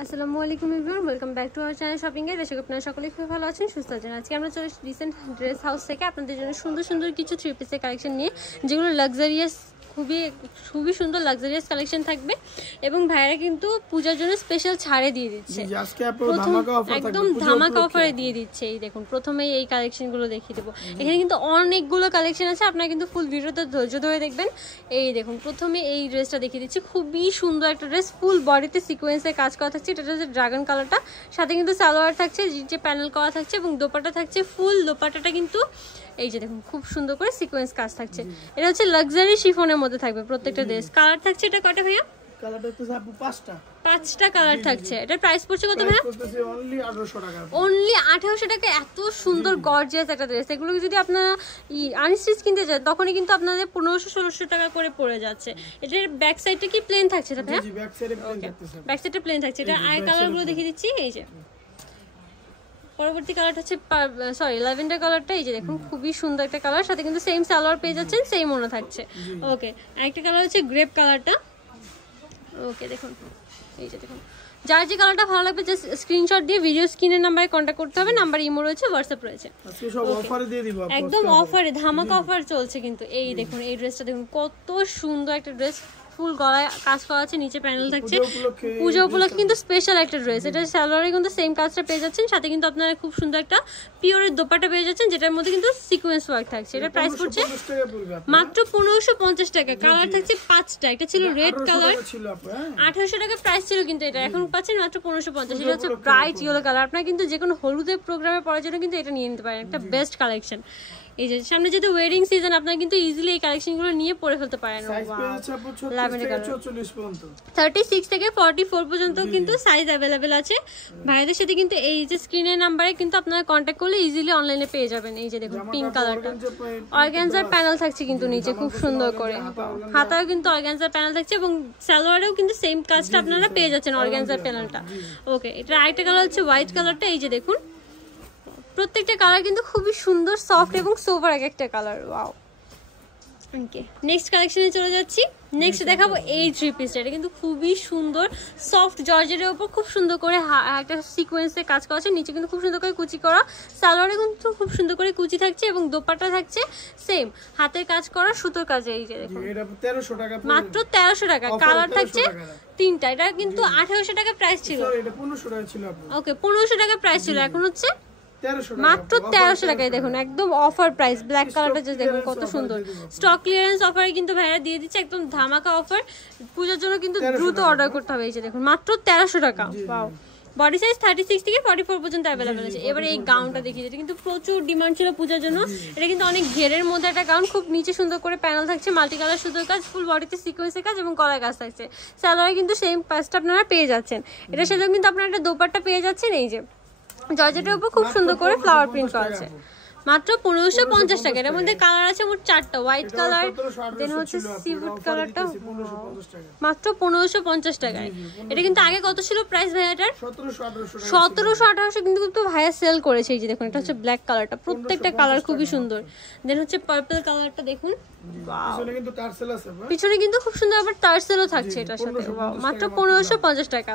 আসসালামু আলাইকুম everyone, welcome back to our channel shopping guide. আশা করি আপনারা সকলেই খুব ভালো আছেন, সুস্থ আছেন। আজকে আমরা চলে রিসেন্ট ড্রেস হাউস থেকে আপনাদের জন্য সুন্দর সুন্দর কিছু থ্রি পিসের কালেকশন নিয়ে, যেগুলো লাক্সারিয়াস, খুবই সুন্দর লাক্সারিয়াস কালেকশন থাকবে। এবং ভাইরা কিন্তু পূজার জন্য স্পেশাল ছাড়ে দিয়ে দিচ্ছে, একদম ধামাকা অফারে দিয়ে দিচ্ছে। এই দেখুন, প্রথমেই এই কালেকশনগুলো দেখিয়ে দেবো। এখানে কিন্তু অনেকগুলো কালেকশন আছে, আপনারা কিন্তু ফুল ভিডিওতে ধৈর্য ধরে দেখবেন। এই দেখুন, প্রথমে এই ড্রেসটা দেখিয়ে দিচ্ছি, খুবই সুন্দর একটা ড্রেস, ফুল বডিতে সিকোয়েন্সের কাজ করা থাকছে। এটা হচ্ছে ড্রাগন কালারটা, সাথে কিন্তু সালোয়ার থাকছে, যে প্যানেল করা থাকছে, এবং দোপাট্টা থাকছে ফুল। দোপাট্টাটা কিন্তু এই যে দেখুন, খুব সুন্দর করে সিকোয়েন্স কাজ থাকছে। এটা হচ্ছে লাক্সারি শিফনের মধ্যে থাকবে প্রত্যেকটা ড্রেস। কালার থাকছে, এটা কয়টা ভাইয়া? পাঁচটা কালার থাকছে। এটার প্রাইস পড়ছে কত ভাইয়া? অনলি 1800 টাকা। এত সুন্দর গর্জিয়াস একটা ড্রেস, এগুলো যদি আপনারা আনস্টিচ কিনতে যান তখনই কিন্তু আপনাদের 1500-1600 টাকা করে পড়ে যাচ্ছে। এটার ব্যাক সাইডটা কি প্লেন থাকছে না ভাইয়া? ব্যাক সাইডটা প্লেন থাকছে। এটা আই কালারগুলো দেখিয়ে দিচ্ছি। এই যে পরবর্তী কালারটা হচ্ছে ল্যাভেন্ডার কালারটা। এই যে দেখুন, খুবই সুন্দর একটা কালার, সাথে কিন্তু সেম সালোয়ার পেয়ে যাচ্ছেন, সেম ওনা থাকছে। ওকে, আরেকটা কালার হচ্ছে গ্রেপ কালারটা। ওকে, দেখুন এই যে দেখুন, যার যে কালারটা ভালো লাগবে জাস্ট স্ক্রিনশট দিয়ে ভিডিও স্ক্রিনের নাম্বারে কন্ট্যাক্ট করতে হবে। নাম্বার ইমো রয়েছে, হোয়াটসঅ্যাপ রয়েছে। একদম অফারে ধামাকা অফার চলছে কিন্তু। এই দেখুন, এই ড্রেসটা দেখুন, কত সুন্দর একটা ড্রেস, ফুল গলায় কাজ করা আছে, নিচে প্যানেল থাকছে। পূজা উপলক্ষে কিন্তু স্পেশাল একটা ড্রেস। এটা সালোয়ারে কিন্তু সেম কাজটা পেয়ে যাচ্ছেন, সাথে কিন্তু আপনারা খুব সুন্দর একটা পিওরের দোপাট্টা পেয়ে যাচ্ছেন, যেটার মধ্যে কিন্তু সিকোয়েন্স ওয়ার্ক থাকছে। এটার প্রাইস পড়ছে মাত্র 1550 টাকা। কালার থাকছে 5টা। এটা ছিল রেড কালার, 1800 টাকা প্রাইস ছিল, কিন্তু এটা এখন পাচ্ছেন মাত্র 1550। এটা হচ্ছে ব্রাইট ইয়েলো কালার। আপনারা কিন্তু যে কোনো হলুদের প্রোগ্রামে পড়ার জন্য কিন্তু এটা নিয়ে নিতে পারেন, একটা বেস্ট কালেকশন। এই যে সামনে যেহেতু ওয়েডিং সিজন, আপনারা কিন্তু ইজিলি এই কালেকশনগুলো নিয়ে পরে ফেলতে পারেন। 36 থেকে 44 পর্যন্ত কিন্তু সাইজ অ্যাভেলেবেল আছে। ভাইদের সাথে কিন্তু এই যে স্ক্রিনের নাম্বারে কিন্তু আপনারা কন্ট্যাক্ট করলে ইজিলি অনলাইনে পেয়ে যাবেন। এই যে দেখুন, পিঙ্ক কালারটা অর্গানজার প্যানেল থাকছে কিন্তু নিচে খুব সুন্দর করে, হাতায়ও কিন্তু অর্গানজার প্যানেল থাকছে, এবং সালোয়ারেও কিন্তু সেম কাজটা আপনারা পেয়ে যাচ্ছেন, অর্গানজার প্যানেলটা। ওকে, এটা আরেকটা কালার হচ্ছে হোয়াইট কালারটা। এই যে দেখুন, প্রত্যেকটা কালার কিন্তু খুবই সুন্দর, সফট এবং সোবার এক একটা কালার। ওয়াও। ওকে, নেক্সট কালেকশনে চলে যাচ্ছি। নেক্সট দেখাবো এই থ্রি পিসটা। এটা কিন্তু খুবই সুন্দর, সফট জর্জেটের উপর খুব সুন্দর করে একটা সিকোয়েন্সে কাজ করা আছে, নিচে কিন্তু খুব সুন্দর করে কুচি করা, সালোয়ারে কিন্তু খুব সুন্দর করে কুচি থাকছে, এবং দোপাট্টা থাকছে সেম হাতের কাজ করা সুতোর কাজে। এই যে দেখুন, মাত্র 1300 টাকা। কালার থাকছে 3টা। এটা কিন্তু 1800 টাকা প্রাইস ছিল। ওকে, 1500 টাকা প্রাইস ছিল, এখন হচ্ছে মাত্র 1300 টাকায়। দেখুন, একদম অফার প্রাইস। ব্ল্যাক কালারটা যে দেখুন কত সুন্দর, স্টক ক্লিয়ারেন্স অফারে কিন্তু ভাইরা দিয়ে দিচ্ছে, একদম ধামাকা অফার। পূজার জন্য কিন্তু দ্রুত অর্ডার করতে হবে। এই যে দেখুন, মাত্র 1300 টাকা। ওয়াও। বডি সাইজ 36 থেকে 44 পর্যন্ত অ্যাভেলেবেল আছে। এবারে এই গাউনটা দেখিয়ে, এটা কিন্তু প্রচুর ডিমান্ড ছিল পূজার জন্য। এটা কিন্তু অনেক ঘেরের মধ্যে একটা গাউন, খুব নিচে সুন্দর করে প্যানেল থাকছে, মাল্টি কালার সুতোর কাজ, ফুল বডিতে সিকোয়েন্সের কাজ, এবং গলায় কাজ থাকছে। সালোয়ারে কিন্তু সেম কাজটা আপনারা পেয়ে যাচ্ছেন। এটার সাথেও কিন্তু আপনারা একটা দোপাট্টা পেয়ে যাচ্ছেন। এই যে জর্জেটের উপর খুব সুন্দর করে ফ্লাওয়ার প্রিন্ট করা আছে, মাত্র 1550 টাকা। এর মধ্যে কালার আছে মোট 4টা, হোয়াইট কালার, দেন হচ্ছে সিউড কালারটা, মাত্র 1550 টাকায়। এটা কিন্তু আগে কত ছিল প্রাইস ভাইয়াটার? 1700-1800 কিন্তু ভাইয়া সেল করেছে। এই যে দেখুন, এটা হচ্ছে ব্ল্যাক কালারটা, প্রত্যেকটা কালার খুবই সুন্দর। দেন হচ্ছে পার্পল কালারটা দেখুন, পিছনে কিন্তু খুব সুন্দর আবার টার্সেলও থাকছে এটার সাথে। মাত্র 1550 টাকা।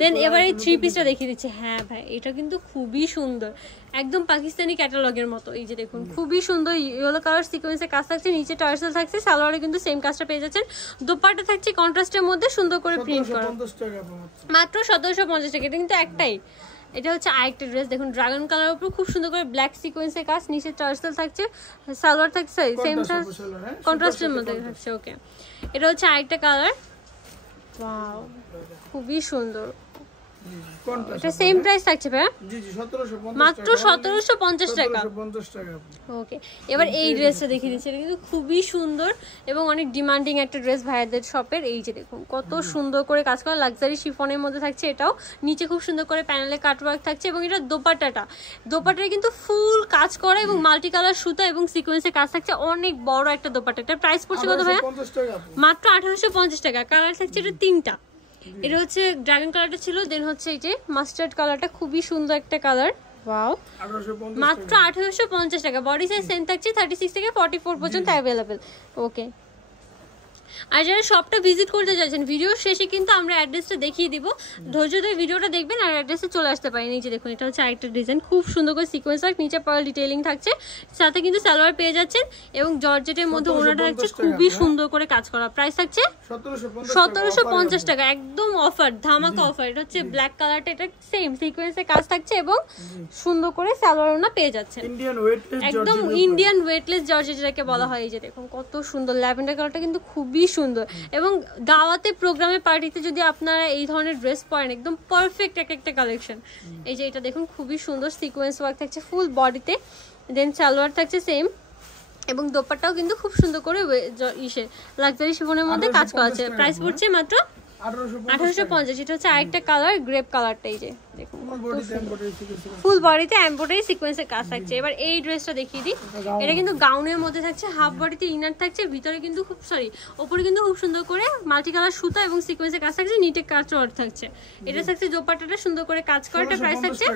দেন এবার এই থ্রি পিসটা দেখিয়ে দিচ্ছি। হ্যাঁ ভাই, এটা কিন্তু খুবই সুন্দর, একদম পাকিস্তানি ক্যাটালগের মতো। এই যে দেখুন, খুবই সুন্দর ইয়েলো কালার সিকোয়েন্সের কাজ থাকছে, নিচে টার্সেল থাকছে, সালোয়ারে কিন্তু সেম কাজটা পেয়ে যাচ্ছেন। দোপাট্টা থাকছে কন্ট্রাস্টের মধ্যে সুন্দর করে প্রিন্ট করা, মাত্র 1750 টাকা। এটা কিন্তু একটাই। এটা হচ্ছে আরেকটা ড্রেস, দেখুন ড্রাগন কালার উপর খুব সুন্দর করে ব্ল্যাক সিকোয়েন্সের কাজ, নিচে টার্সেল থাকছে, সালোয়ার থাকছে সেম কন্ট্রাস্টের মধ্যে থাকছে। ওকে, এটা হচ্ছে আরেকটা কালার। ওয়াও, খুবই সুন্দর। এটা সেম প্রাইস থাকছে ভাই? মাত্র 1750 টাকা। ওকে, এবার এই ড্রেসটা দেখিয়ে দিচ্ছি। এটা কিন্তু খুবই সুন্দর এবং অনেক ডিমান্ডিং একটা ড্রেস ভাইয়াদের শপের। এই যে দেখুন, কত সুন্দর করে কাজ করা, লাক্সারি শিফনের মধ্যে থাকছে। এটাও নিচে খুব সুন্দর করে প্যানেলে কাটওয়ার্ক থাকছে, এবং এটা দোপাট্টাটা কিন্তু ফুল কাজ করা, এবং মাল্টি কালার সুতা এবং সিকোয়েন্সের কাজ থাকছে, অনেক বড় একটা দোপাট্টা। এটার প্রাইস পড়ছে কত ভাইয়া? মাত্র 1850 টাকা। কালার থাকছে এটা 3টা। এটা হচ্ছে ড্রাগন কালারটা ছিল, দেন হচ্ছে এই যে মাস্টার্ড কালারটা, খুবই সুন্দর একটা কালার। ওয়াও, মাত্র 1850 টাকা। বডি সাইজ সেম থাকছে, 36 থেকে 44 পর্যন্ত অ্যাভেলেবেল। ওকে, আর যারা শপটা ভিজিট করতে যাচ্ছেন ভিডিওর শেষে কিন্তু আমরা অ্যাড্রেসটা দেখিয়ে দিব, ধৈর্য ধরে ভিডিওটা দেখবেন আর অ্যাড্রেসে চলে আসতে পারেন। এই যে দেখুন এটা হচ্ছে আরেকটা ডিজাইন, খুব সুন্দর করে সিকোয়েন্স ওয়ার্ক, নিচে পার্ল ডিটেইলিং থাকছে, সাথে কিন্তু সালোয়ার পেয়ে যাচ্ছেন এবং জর্জেটের মধ্যে ওনাটা থাকছে খুবই সুন্দর করে কাজ করা। প্রাইস থাকছে 1750 টাকা, একদম অফার, ধামাকা অফার। এটা হচ্ছে ব্ল্যাক কালারটা, এটা সেম সিকোয়েন্সের কাজ থাকছে এবং সুন্দর করে সালোয়ার ওনা পেয়ে যাচ্ছে, একদম ইন্ডিয়ান ওয়েটলেস জর্জেট যেটাকে বলা হয়। এই যে দেখুন কত সুন্দর ল্যাভেন্ডার কালারটা কিন্তু খুবই সুন্দর, এবং দাওয়াতে প্রোগ্রামে পার্টিতে যদি আপনারা এই ধরনের ড্রেস পরেন একদম পারফেক্ট একটা কালেকশন। এই যে এটা দেখুন খুবই সুন্দর সিকোয়েন্স ওয়ার্ক থাকছে ফুল বডিতে, দেন সালোয়ার থাকছে সেম, এবং দোপাট্টাও কিন্তু খুব সুন্দর করে লাক্সারি শিফনের মধ্যে কাজ করা আছে। প্রাইস পড়ছে মাত্র 1850। এটা হচ্ছে আরেকটা কালার গ্রেপ কালারটা, এই যে দেখুন ফুল বডিতে এমব্রয়ডারি সিকোয়েন্সের কাজ থাকছে। এবার এই ড্রেসটা দেখিয়ে দিই, এটা কিন্তু গাউনের মধ্যে থাকছে, হাফ বডিতে ইনার থাকছে, ভিতরে কিন্তু খুব ওপরে কিন্তু খুব সুন্দর করে মাল্টি কালার সুতা এবং সিকোয়েন্সের কাজ থাকছে, নিটে কাজ ওয়ার্ক থাকছে। এটা থাকছে দোপাট্টাটা সুন্দর করে কাজ করা, এটা প্রাইস থাকছে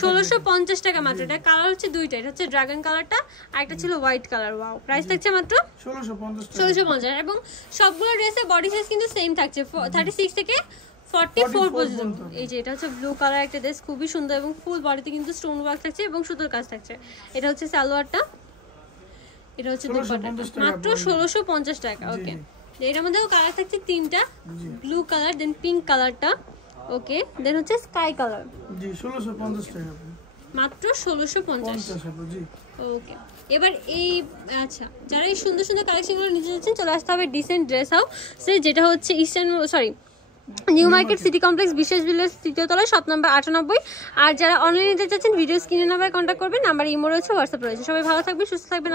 1650 টাকা মাত্র। এটা কালার হচ্ছে দুইটা, এটা হচ্ছে ড্রাগন কালারটা আর একটা ছিল হোয়াইট কালার। ওয়াও, প্রাইস থাকছে মাত্র 1650। এবং সবগুলো ড্রেসের বডি সাইজ কিন্তু সেম থাকছে 36 থেকে 44 পর্যন্ত। এই যে এটা হচ্ছে ব্লু কালার একটা ড্রেস, খুবই সুন্দর এবং ফুল বডিতে কিন্তু স্টোন ওয়ার্ক থাকছে এবং সুতোর কাজ থাকছে। এটা হচ্ছে সালোয়ারটা, এটা হচ্ছে দোপাট্টা, মাত্র 1650 টাকা। ওকে, এটার মধ্যেও কালার থাকছে তিনটা, ব্লু কালার, দেন পিঙ্ক কালারটা, ওকে, দেন হচ্ছে স্কাই কালার। জি 1650 টাকা মাত্র 1650। ওকে, এবার এই আচ্ছা যারা এই সুন্দর সুন্দর কালেকশনগুলো নিতে যাচ্ছেন চলে আসতে হবে ডিসেন্ট ড্রেস হাউসে, যেটা হচ্ছে নিউ মার্কেট সিটি কমপ্লেক্স বিশেষ ভিলেজ 3য় তলায়, শপ নাম্বার 98। আর যারা অনলাইনে নিতে চাচ্ছেন ভিডিও স্ক্রিনে নাম্বারে কন্ট্যাক্ট করবেন, নাম্বার ইমো রয়েছে, হোয়াটসঅ্যাপ রয়েছে। সবাই ভালো থাকবেন, সুস্থ থাকবেন।